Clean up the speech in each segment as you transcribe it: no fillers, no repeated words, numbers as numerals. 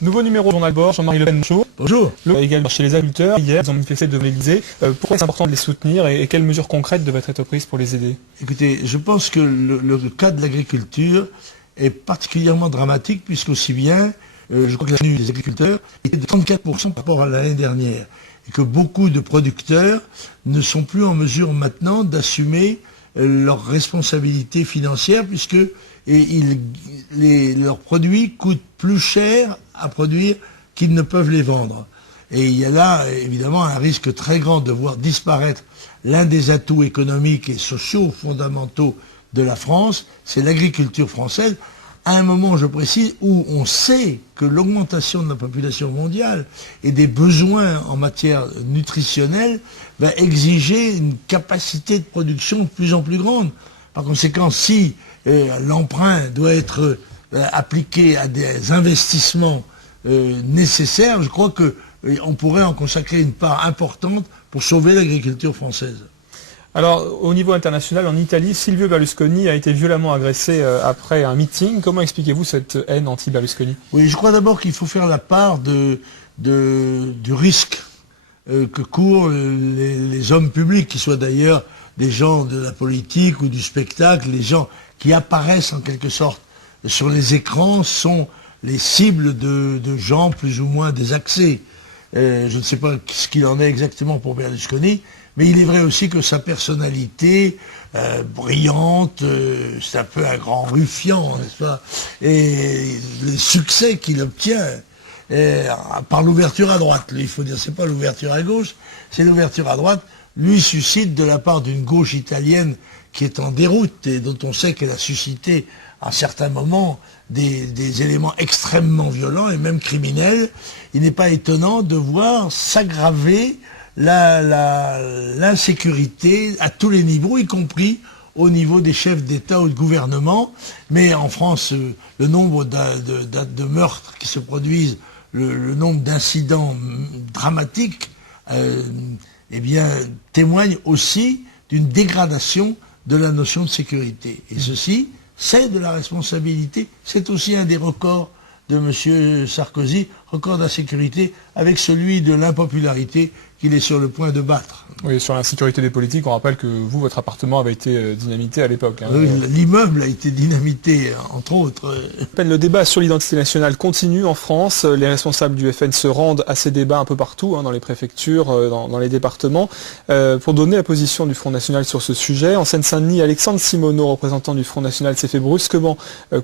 Nouveau numéro de Journal Bord, Jean-Marie Le Pen, bonjour. Bonjour. Également chez les agriculteurs, hier, ils ont manifesté devant l'Élysée. Pourquoi c'est important de les soutenir et quelles mesures concrètes devraient être prises pour les aider? Écoutez, je pense que le cas de l'agriculture est particulièrement dramatique, puisqu'aussi bien, je crois que la tenue des agriculteurs était de 34% par rapport à l'année dernière. Et que beaucoup de producteurs ne sont plus en mesure maintenant d'assumer leurs responsabilités financières, puisque leurs produits coûtent plus cher à produire qu'ils ne peuvent les vendre. Et il y a là, évidemment, un risque très grand de voir disparaître l'un des atouts économiques et sociaux fondamentaux de la France, c'est l'agriculture française, à un moment, je précise, où on sait que l'augmentation de la population mondiale et des besoins en matière nutritionnelle va exiger une capacité de production de plus en plus grande. Par conséquent, si l'emprunt doit être appliqué à des investissements nécessaires, je crois qu'on pourrait en consacrer une part importante pour sauver l'agriculture française. Alors, au niveau international, en Italie, Silvio Berlusconi a été violemment agressé après un meeting. Comment expliquez-vous cette haine anti-Berlusconi? Oui, je crois d'abord qu'il faut faire la part du risque que courent les hommes publics, qui soient d'ailleurs des gens de la politique ou du spectacle. Les gens qui apparaissent en quelque sorte sur les écrans sont les cibles de gens plus ou moins désaxés. Je ne sais pas ce qu'il en est exactement pour Berlusconi, mais il est vrai aussi que sa personnalité brillante, c'est un peu un grand ruffian, n'est-ce pas? Et les succès qu'il obtient par l'ouverture à droite, il faut dire, c'est pas l'ouverture à gauche, c'est l'ouverture à droite, lui suscite de la part d'une gauche italienne qui est en déroute et dont on sait qu'elle a suscité à certains moments des éléments extrêmement violents et même criminels. Il n'est pas étonnant de voir s'aggraver l'insécurité à tous les niveaux, y compris au niveau des chefs d'État ou de gouvernement. Mais en France, le nombre de meurtres qui se produisent, le nombre d'incidents dramatiques, eh bien, témoigne aussi d'une dégradation de la notion de sécurité. Et ceci, c'est de la responsabilité. C'est aussi un des records de M. Sarkozy, record d'insécurité, avec celui de l'impopularité qu'il est sur le point de battre. Oui, sur l'insécurité des politiques, on rappelle que vous, votre appartement avait été dynamité à l'époque. Hein. Oui, l'immeuble a été dynamité, entre autres. Le débat sur l'identité nationale continue en France. Les responsables du FN se rendent à ces débats un peu partout, hein, dans les préfectures, dans les départements, pour donner la position du Front National sur ce sujet. En Seine-Saint-Denis, Alexandre Simoneau, représentant du Front National, s'est fait brusquement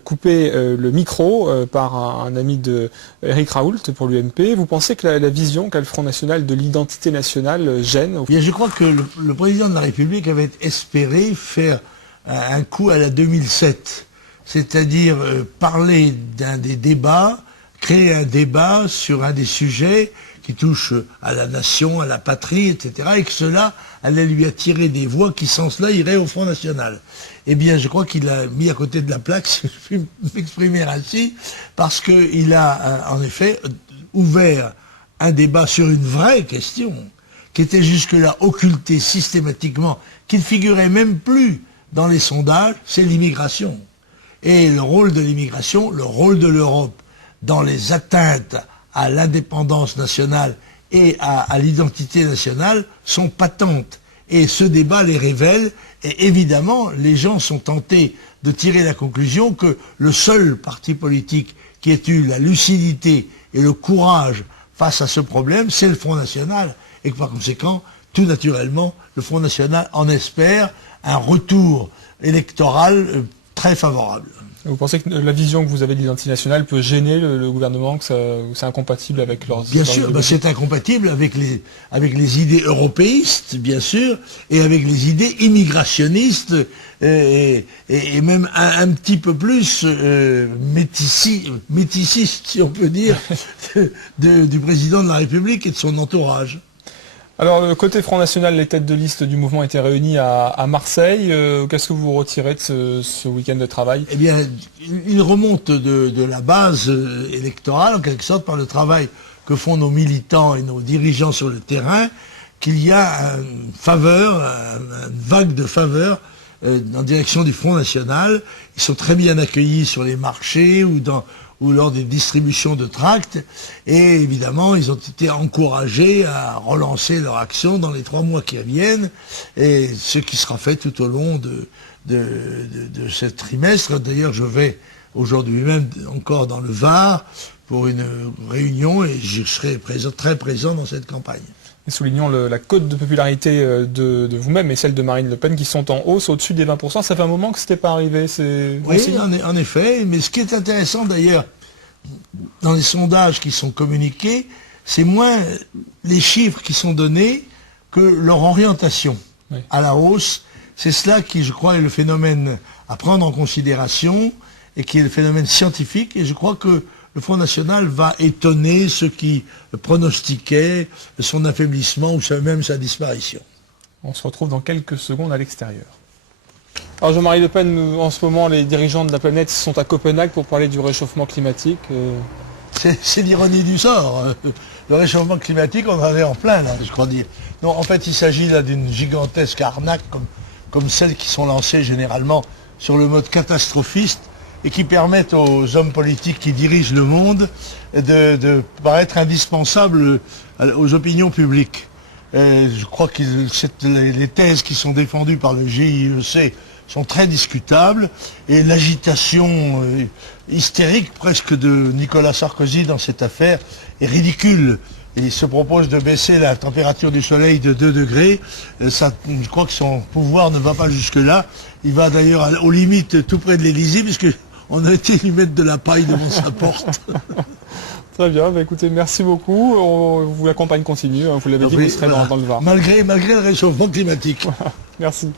couper le micro par un ami de Éric Raoult pour l'UMP. Vous pensez que la vision qu'a le Front National de l'identité nationale gêne? Bien, je crois que le président de la République avait espéré faire un coup à la 2007, c'est-à-dire parler des débats, créer un débat sur un des sujets qui touche à la nation, à la patrie, etc., et que cela allait lui attirer des voix qui, sans cela, iraient au Front National. Eh bien, je crois qu'il a mis à côté de la plaque, si je puis m'exprimer ainsi, parce qu'il a, en effet, ouvert un débat sur une vraie question, qui était jusque-là occultée systématiquement, qui ne figurait même plus dans les sondages, c'est l'immigration. Et le rôle de l'immigration, le rôle de l'Europe dans les atteintes à l'indépendance nationale et à l'identité nationale sont patentes. Et ce débat les révèle, et évidemment, les gens sont tentés de tirer la conclusion que le seul parti politique qui ait eu la lucidité et le courage face à ce problème, c'est le Front National, et que par conséquent, tout naturellement, le Front National en espère un retour électoral très favorable. Vous pensez que la vision que vous avez de l'identité nationale peut gêner le gouvernement, que c'est incompatible avec leurs... Bien sûr, c'est incompatible avec les idées européistes, bien sûr, et avec les idées immigrationnistes, et même un petit peu plus méticistes, si on peut dire, du président de la République et de son entourage. Alors, côté Front National, les têtes de liste du mouvement étaient réunies à Marseille. Qu'est-ce que vous retirez de ce week-end de travail? Eh bien, il remonte de la base électorale, en quelque sorte, par le travail que font nos militants et nos dirigeants sur le terrain, qu'il y a une vague de faveur en direction du Front National. Ils sont très bien accueillis sur les marchés ou lors des distributions de tracts. Et évidemment, ils ont été encouragés à relancer leur action dans les 3 mois qui viennent, et ce qui sera fait tout au long de ce trimestre. D'ailleurs, je vais aujourd'hui même encore dans le Var pour une réunion, et je serai très présent dans cette campagne. Et soulignons la cote de popularité de vous-même et celle de Marine Le Pen qui sont en hausse au-dessus des 20%. Ça fait un moment que ce n'était pas arrivé. Oui, en effet. Mais ce qui est intéressant d'ailleurs, dans les sondages qui sont communiqués, c'est moins les chiffres qui sont donnés que leur orientation à la hausse. C'est cela qui, je crois, est le phénomène à prendre en considération et qui est le phénomène scientifique. Et je crois que le Front National va étonner ceux qui pronostiquaient son affaiblissement ou même sa disparition. On se retrouve dans quelques secondes à l'extérieur. Alors Jean-Marie Le Pen, en ce moment, les dirigeants de la planète sont à Copenhague pour parler du réchauffement climatique. C'est l'ironie du sort. Le réchauffement climatique, on en est en plein, là, je crois dire. Non, en fait, il s'agit là d'une gigantesque arnaque, comme celles qui sont lancées généralement sur le mode catastrophiste, et qui permettent aux hommes politiques qui dirigent le monde de paraître indispensables aux opinions publiques. Je crois que les thèses qui sont défendues par le GIEC sont très discutables, et l'agitation hystérique presque de Nicolas Sarkozy dans cette affaire est ridicule. Et il se propose de baisser la température du soleil de 2 degrés. Je crois que son pouvoir ne va pas jusque-là. Il va d'ailleurs aux limites tout près de l'Élysée, puisqu'on a été lui mettre de la paille devant sa porte. Très bien, écoutez, merci beaucoup. La campagne continue, vous l'avez dit, vous serez dans le Var. Malgré le réchauffement climatique. Merci.